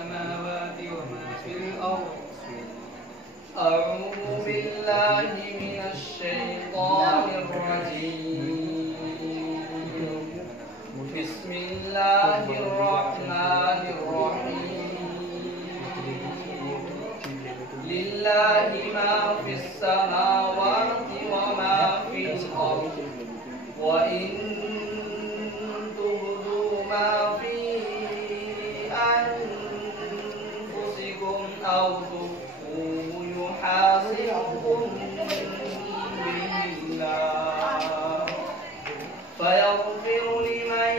السماوات وما في الأرض. أعوذ بالله من الشيطان الرجيم. بسم الله الرحمن الرحيم. لله ما في السماوات وما في الأرض، وإن تبدوا ما في أنفسكم أو تخفوه يحاسبكم به الله فيغفر لمن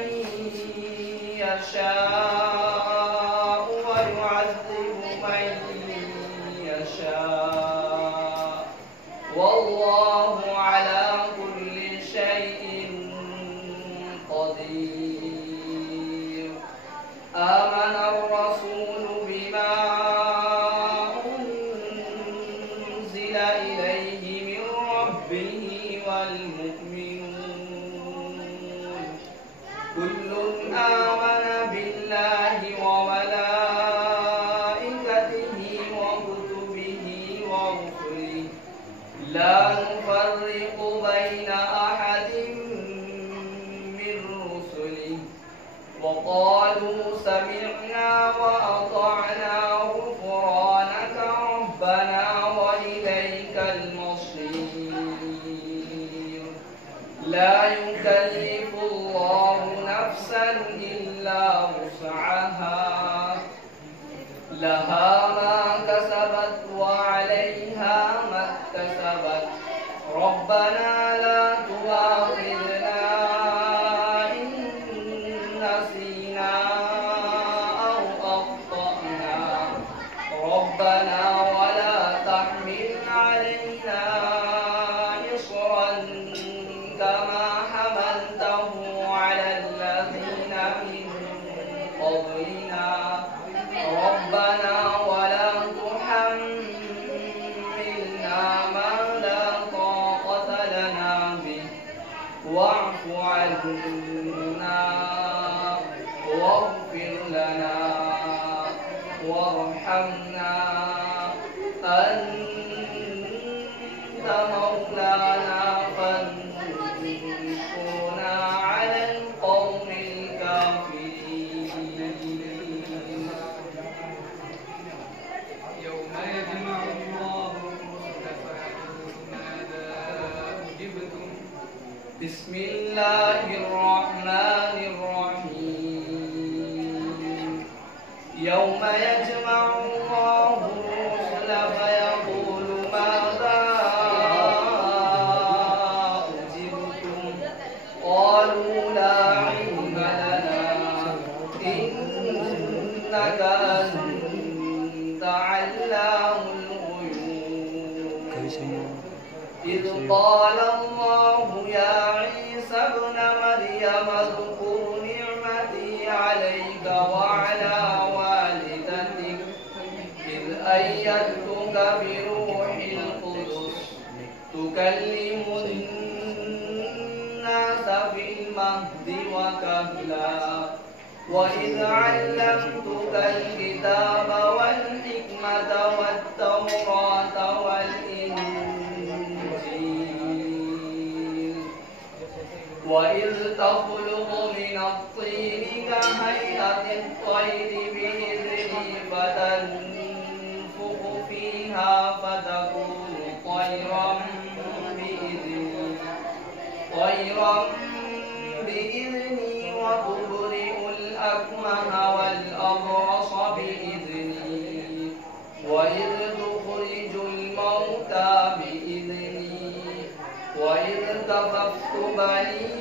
يشاء ويعذب من يشاء، والله على كل شيء قدير. آمن الرسول بما أنزل إليه من ربه والمؤمنون كل آمن بالله وملائكته وكتبه ورسله لا نفرق بين أحد من رسله وقالوا سمعنا وأطعنا غفرانك ربنا وإليك المصير. لا يكلف الله نفسا إلا وسعها، لها ما كسبت وعليها ما اكتسبت. ربنا لا تؤاخذنا إن نسينا أو أخطأنا، ربنا ولا تحمل علينا إصرا كما حملته على الذين من قبلنا، ربنا ولا تحملنا ما لا طاقة لنا به، واعف عنا واغفر لنا وارحمنا أنت مولانا فانصرنا على القوم الكافرين. يوم يجمع الله الرسل فيقول ماذا أجبتم. بسم الله الرحمن الرحيم. يوم يجمع الله الرسل فيقول ماذا أجبتم، قالوا لا علم لنا إنك أنت علام الغيوب. إذ قال الله يا عيسى ابن مريم اذكر نعمتي عليك وعلى والدتك إذ أيدتك بروح القدس تكلم الناس في المهد وكهلا، وإذ علمتك الكتاب والحكمة والتوراة والإنجيل، وإذ تخلق من الطين كهيئة الطير بإذني فتنفخ فيها فتكون طيرا بإذني وتبرئ الأكمه والأبرص بإذني، وإذ تخرج الموتى بإذني، وإذ كففت بني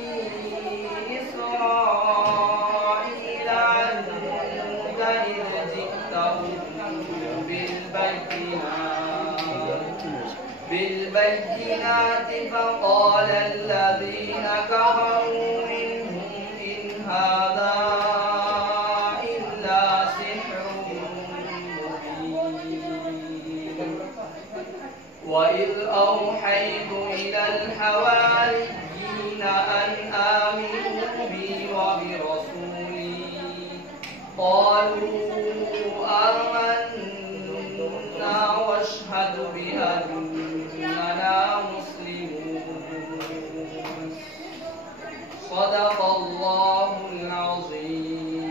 إسرائيل عنك إذ جئتهم بالبينات فقال الذين كفروا منهم إن هذا إلا سحر مبين. وإذ أوحيت إلى الحواريين أن آمنوا بي وبرسولي قالوا بأننا مسلمون. صدق الله العظيم.